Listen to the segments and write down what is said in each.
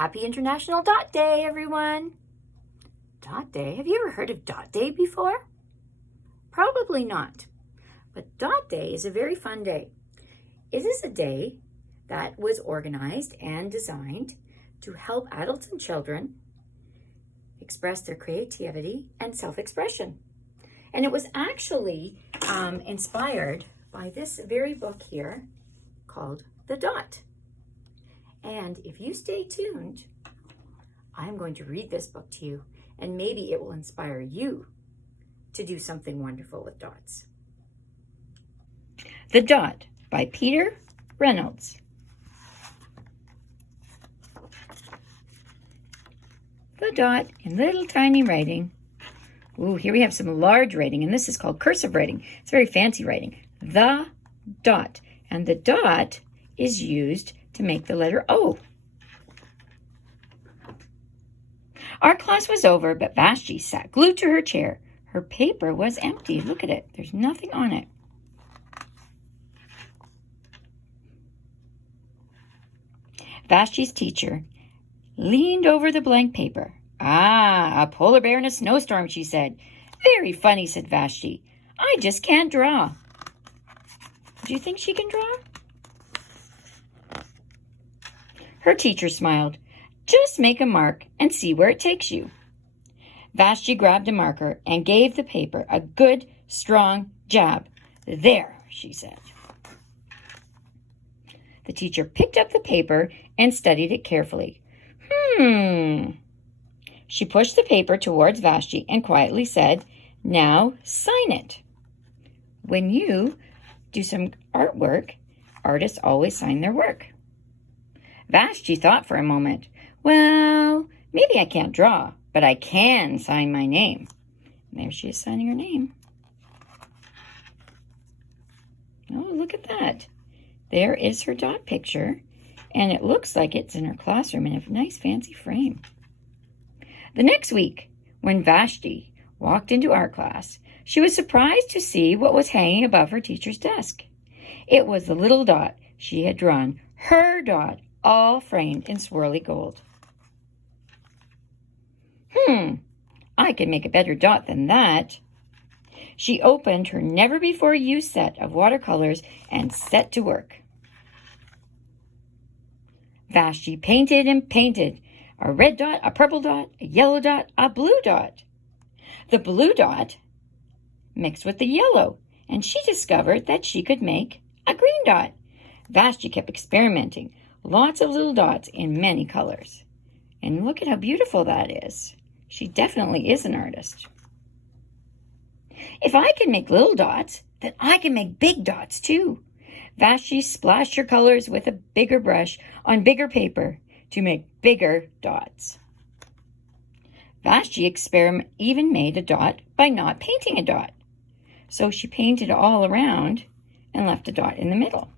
Happy International Dot Day, everyone! Dot Day? Have you ever heard of Dot Day before? Probably not. But Dot Day is a very fun day. It is a day that was organized and designed to help adults and children express their creativity and self-expression. And it was actually inspired by this very book here called The Dot. And if you stay tuned, I'm going to read this book to you, and maybe it will inspire you to do something wonderful with dots. The Dot by Peter Reynolds. The Dot in little tiny writing. Ooh, here we have some large writing, and this is called cursive writing. It's very fancy writing. The Dot. And the dot is used to make the letter O. Our class was over, but Vashti sat glued to her chair. Her paper was empty. Look at it. There's nothing on it. Vashti's teacher leaned over the blank paper. Ah, a polar bear in a snowstorm, she said. Very funny, said Vashti. I just can't draw. Do you think she can draw? Her teacher smiled. Just make a mark and see where it takes you. Vashti grabbed a marker and gave the paper a good, strong jab. There, she said. The teacher picked up the paper and studied it carefully. She pushed the paper towards Vashti and quietly said, now sign it. When you do some artwork, artists always sign their work. Vashti thought for a moment. Well, maybe I can't draw, but I can sign my name. And there she is signing her name. Oh, look at that. There is her dot picture, and it looks like it's in her classroom in a nice fancy frame. The next week, when Vashti walked into art class, she was surprised to see what was hanging above her teacher's desk. It was the little dot she had drawn, her dot, all framed in swirly gold. I can make a better dot than that. She opened her never-before-used set of watercolors and set to work. Vashti painted and painted. A red dot, a purple dot, a yellow dot, a blue dot. The blue dot mixed with the yellow, and she discovered that she could make a green dot. Vashti kept experimenting. Lots of little dots in many colors. And look at how beautiful that is. She definitely is an artist. If I can make little dots, then I can make big dots too. Vashti splashed her colors with a bigger brush on bigger paper to make bigger dots. Vashti even made a dot by not painting a dot. So she painted all around and left a dot in the middle.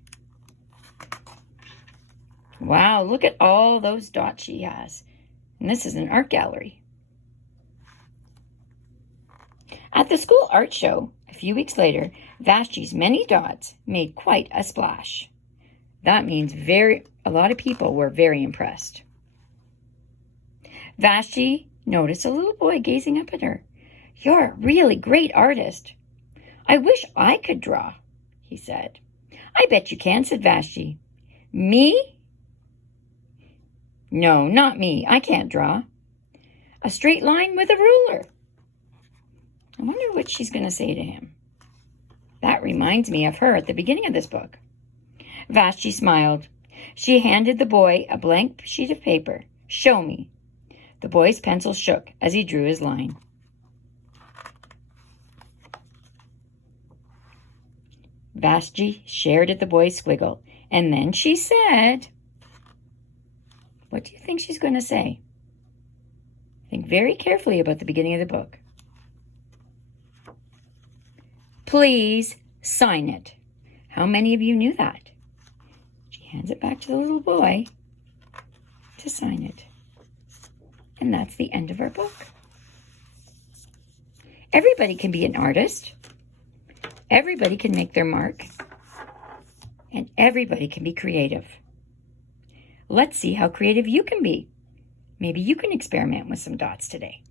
Wow, look at all those dots she has. And this is an art gallery. At the school art show, a few weeks later, Vashti's many dots made quite a splash. That means a lot of people were very impressed. Vashti noticed a little boy gazing up at her. You're a really great artist. I wish I could draw, he said. I bet you can, said Vashti. Me? No, not me. I can't draw. A straight line with a ruler. I wonder what she's going to say to him. That reminds me of her at the beginning of this book. Vashti smiled. She handed the boy a blank sheet of paper. Show me. The boy's pencil shook as he drew his line. Vashti stared at the boy's squiggle, and then she said, what do you think she's going to say? Think very carefully about the beginning of the book. Please sign it. How many of you knew that? She hands it back to the little boy to sign it. And that's the end of our book. Everybody can be an artist. Everybody can make their mark. And everybody can be creative. Let's see how creative you can be. Maybe you can experiment with some dots today.